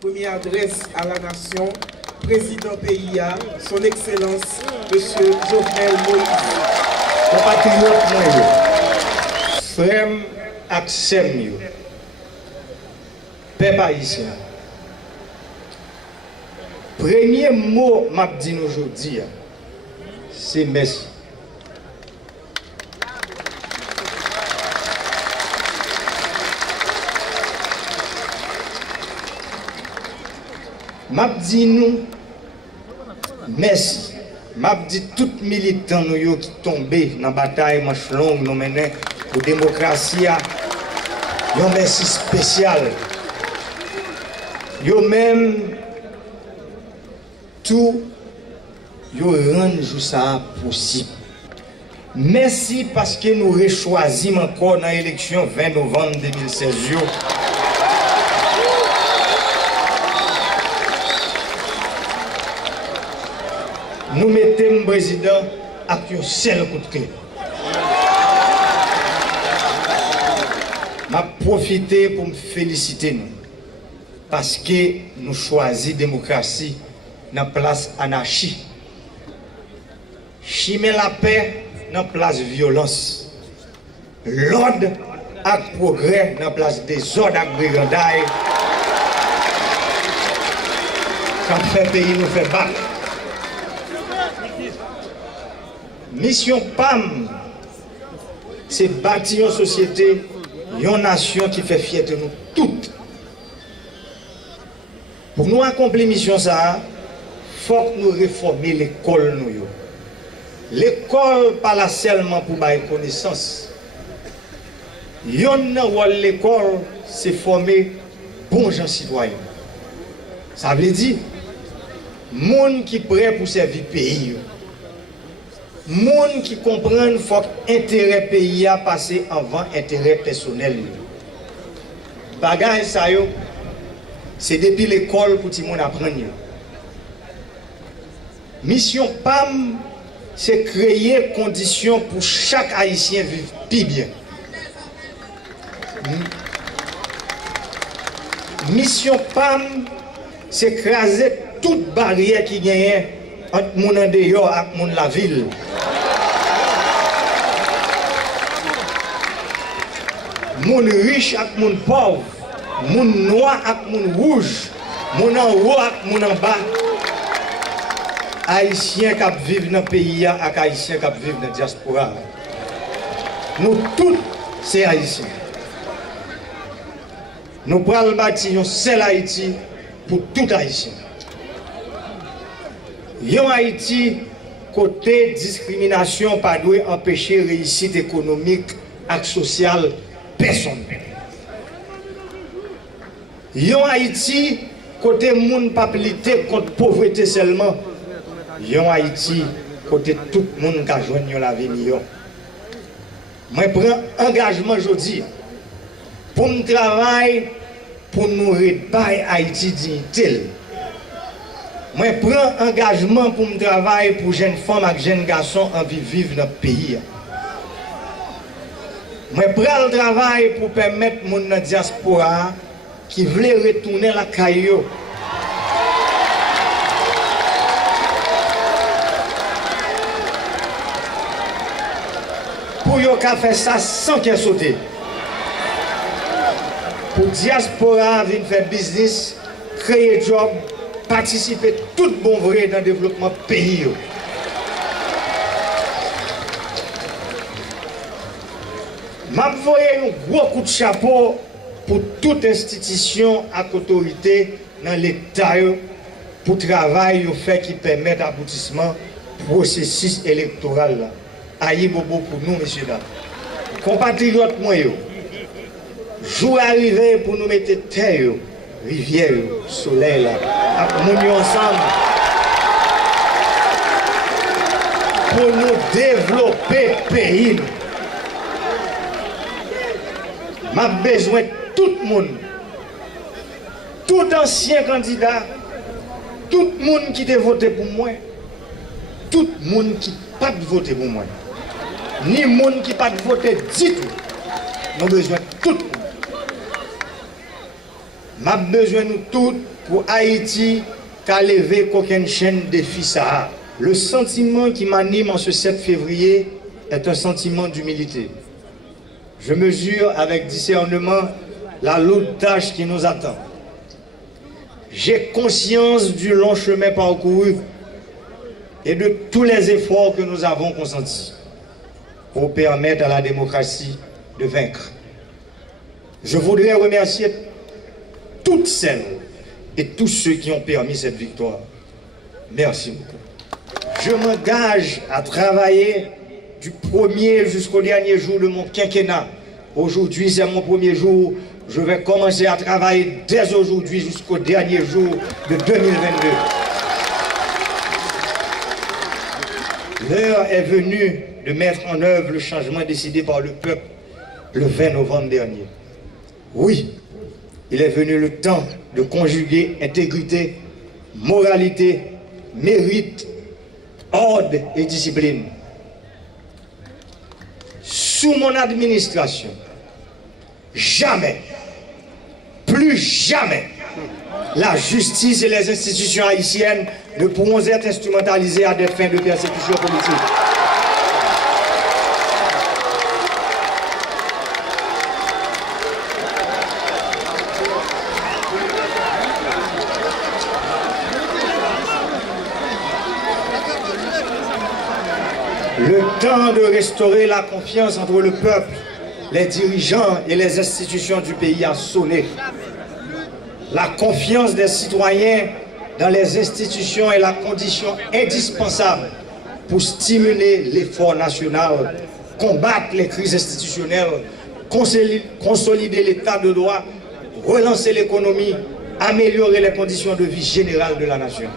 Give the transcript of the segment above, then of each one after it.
Première adresse à la nation, président PIA, son Excellence, M. Jovenel Moïse. Compatriotes, moi, frère Axem, peuple haïtien. Premier mot que je dis aujourd'hui, c'est merci. Je dis nous merci. Je dis tout militant qui tombé dans la bataille manche longue nous menons pour la démocratie. Un merci spécial. Yo même tout yo rend ça possible. Merci parce que nous rechoisissons encore dans l'élection 20 novembre 2016. Nous mettons le président avec un seul coup de clé. Je profite pour me féliciter nous, parce que nous choisissons la démocratie dans la place anarchie. Chimer la paix dans la place violence. L'ordre et progrès dans la place désordre et brigandaille. Quand fait pays nous fait battre. Mission PAM, c'est bâtir une société, une nation qui fait fierté de nous toutes. Pour nous accomplir mission ça, il faut que nous réformions l'école. L'école pas là seulement pour avoir connaissance. L'école, c'est former bons gens citoyens. Ça veut dire, monde qui est prêt pour servir le pays. Monde qui comprennent faut que intérêt pays a passé avant intérêt personnel. Bagay ça yo, c'est depuis l'école pour tout le monde apprendre. Mission PAM, c'est créer conditions pour chaque Haïtien vivre plus bien. Mission PAM, c'est craser toute barrière qui gagne entre moun en dehors et moun la ville. Moun riche et moun pauvre, moun noir et moun rouge, moun en haut et moun en bas. Haïtiens qui vivent dans le pays et Haïtiens qui vivent dans la diaspora. Nous tous, c'est Haïtiens. Nous prenons bâtir un seul Haïti pour tout Haïtien. Yon Haïti, côté discrimination, pas doit empêcher réussite économique et sociale personne. Yon Haïti, côté moun papilité contre pauvreté seulement. Yon Haïti, côté tout le monde qui a joint la vie meilleure. Moi, je prends engagement aujourd'hui pour me travailler pour nous réparer Haïti dignité. Moi, je prends engagement pour me travailler pour jeunes femmes et jeunes garçons en vivre dans le pays. Moi, je prends le travail pour permettre mon diaspora qui voulait retourner la caillou. Pour yon ka faire ça sans qu'elle saute. Pour diaspora venir faire business, créer job, participer tout bon vrai dans le développement du pays. Je voyais un gros coup de chapeau pour toute institution et autorité dans l'État pour le travail fait qui permet l'aboutissement du processus électoral. Aïe bobo pour nous, messieurs dames. Compatriotes, moi, jour arrivé pour nous mettre terre, rivière, soleil, là, nous ensemble, pour nous développer le pays. J'ai besoin de tout le monde, tout ancien candidat, tout le monde qui a voté pour moi, tout le monde qui n'a pas voté pour moi, ni le monde qui n'a pas voté du tout. Nous avons besoin de tout le monde. m'a besoin de nous tous pour Haïti qu'à lever qu'aucune chaîne défi ça. Le sentiment qui m'anime en ce 7 février est un sentiment d'humilité. Je mesure avec discernement la lourde tâche qui nous attend. J'ai conscience du long chemin parcouru et de tous les efforts que nous avons consentis pour permettre à la démocratie de vaincre. Je voudrais remercier toutes celles et tous ceux qui ont permis cette victoire. Merci beaucoup. Je m'engage à travailler du premier jusqu'au dernier jour de mon quinquennat. Aujourd'hui, c'est mon premier jour. Je vais commencer à travailler dès aujourd'hui jusqu'au dernier jour de 2022. L'heure est venue de mettre en œuvre le changement décidé par le peuple le 20 novembre dernier. Oui, il est venu le temps de conjuguer intégrité, moralité, mérite, ordre et discipline. Sous mon administration, jamais, plus jamais, la justice et les institutions haïtiennes ne pourront être instrumentalisées à des fins de persécution politique. Le temps de restaurer la confiance entre le peuple, les dirigeants et les institutions du pays a sonné. La confiance des citoyens dans les institutions est la condition indispensable pour stimuler l'effort national, combattre les crises institutionnelles, consolider l'état de droit, relancer l'économie, améliorer les conditions de vie générales de la nation.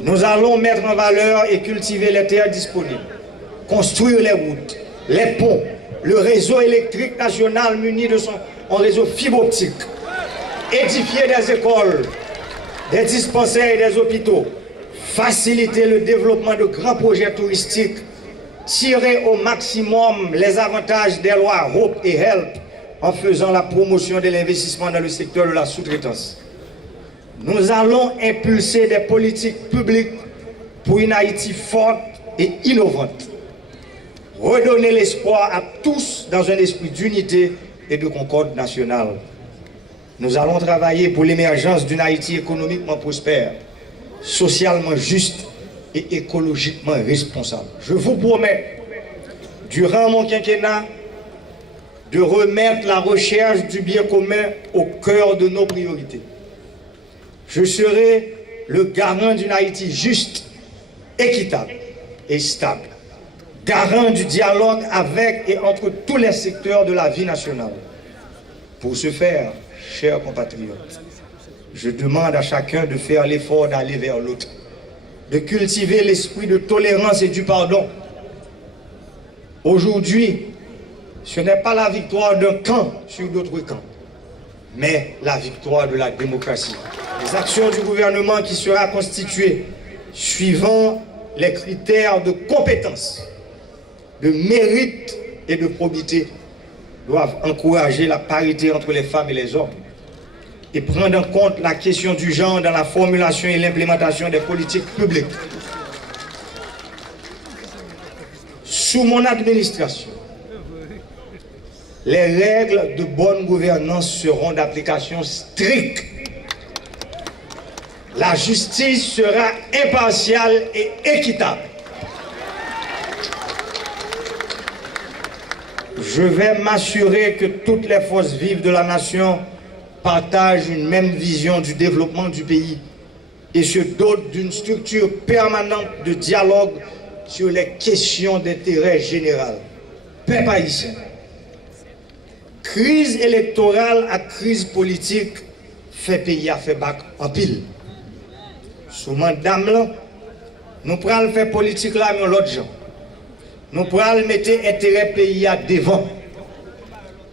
Nous allons mettre en valeur et cultiver les terres disponibles, construire les routes, les ponts, le réseau électrique national muni de son réseau fibre optique, édifier des écoles, des dispensaires et des hôpitaux, faciliter le développement de grands projets touristiques, tirer au maximum les avantages des lois HOPE et HELP en faisant la promotion de l'investissement dans le secteur de la sous-traitance. Nous allons impulser des politiques publiques pour une Haïti forte et innovante. Redonner l'espoir à tous dans un esprit d'unité et de concorde nationale. Nous allons travailler pour l'émergence d'une Haïti économiquement prospère, socialement juste et écologiquement responsable. Je vous promets, durant mon quinquennat, de remettre la recherche du bien commun au cœur de nos priorités. Je serai le garant d'une Haïti juste, équitable et stable. Garant du dialogue avec et entre tous les secteurs de la vie nationale. Pour ce faire, chers compatriotes, je demande à chacun de faire l'effort d'aller vers l'autre, de cultiver l'esprit de tolérance et du pardon. Aujourd'hui, ce n'est pas la victoire d'un camp sur d'autres camps, mais la victoire de la démocratie. Les actions du gouvernement qui sera constitué suivant les critères de compétence, de mérite et de probité doivent encourager la parité entre les femmes et les hommes et prendre en compte la question du genre dans la formulation et l'implémentation des politiques publiques. Sous mon administration, les règles de bonne gouvernance seront d'application stricte. La justice sera impartiale et équitable. Je vais m'assurer que toutes les forces vives de la nation partagent une même vision du développement du pays et se dotent d'une structure permanente de dialogue sur les questions d'intérêt général. Peuple haïtien, crise électorale à crise politique fait pays à fait bac en pile. Sous madame là, nous prenons faire politique là mais l'autre gens. Nous prenons mettre intérêt pays à devant.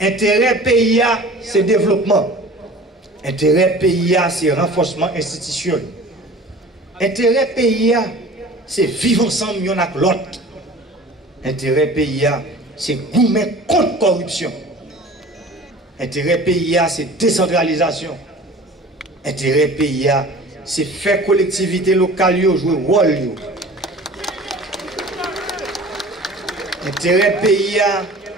Intérêt pays à c'est développement. Intérêt pays à c'est renforcement institutionnel. Intérêt pays à c'est vivre ensemble y'en avec l'autre. Intérêt pays à c'est goumer contre corruption. Intérêt pays, c'est décentralisation. Intérêt pays, c'est faire collectivité locale jouer rôle. Intérêt pays,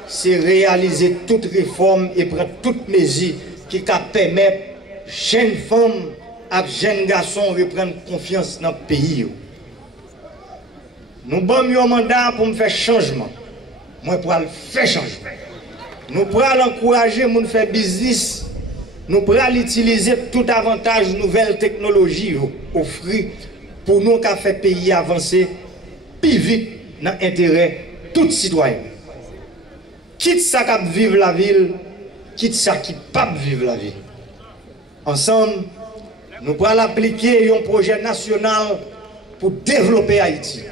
c'est réaliser toute réforme et prendre toutes mesures qui permettent jeunes femmes et jeunes garçons de reprendre confiance dans le pays. Nous avons un mandat pour faire changement. Moi, pour faire changement. Nous pourrons encourager les gens à faire business. Nous pourrons utiliser tout avantage nouvelles technologies offertes pour nous faire le pays avancer plus vite dans l'intérêt de tous les citoyens. Quitte ça qui vivre la ville, quitte ça qui ne peut pas vivre la ville. Ensemble, nous pourrons appliquer un projet national pour développer Haïti.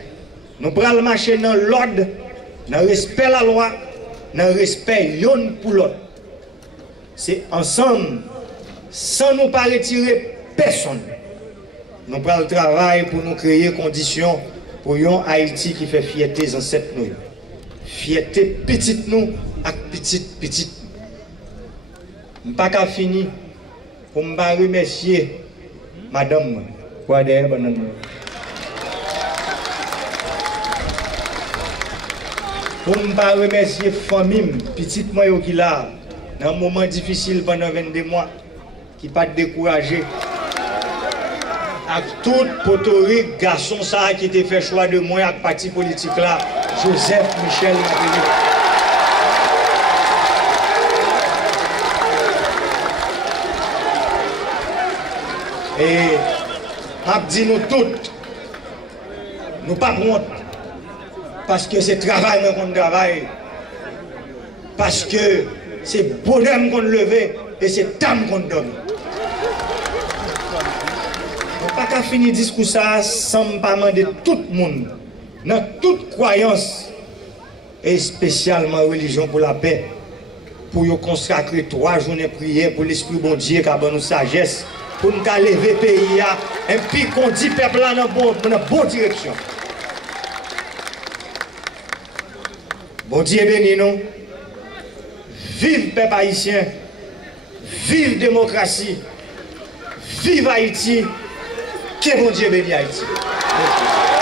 Nous pourrons marcher dans l'ordre, dans le respect de la loi, dans le respect l'un pour l'autre. C'est ensemble, sans nous pas retirer personne. Nous pourrons travailler pour nous créer des conditions pour un Haïti qui fait fierté dans cette nous. Fierté petite nous et petite. Je ne peux pas finir pour me remercier madame. Quoi derrière pour me remercier la famille, petite moi qui là, dans un moment difficile pendant 22 mois, qui pas découragé. Avec tout poterie, garçon ça qui était fait choix de moi avec parti politique là, Joseph Michel Martelly. Et je dis nous toutes, nous pas honte. Parce que c'est travail qu'on travaille. Parce que c'est bonheur qu'on lève et c'est dame qu'on donne. On ne peut pas finir discours ça sans pas demander tout le monde, dans toute croyance, et spécialement religion pour la paix, pour nous consacrer 3 journées de prière pour l'Esprit bon Dieu qui a donné nous sagesse, pour nous lever le pays et puis qu'on dit peuple là dans la bonne direction. Bon Dieu béni nous. Vive peuple haïtien. Vive démocratie. Vive Haïti. Que bon Dieu béni Haïti. Merci.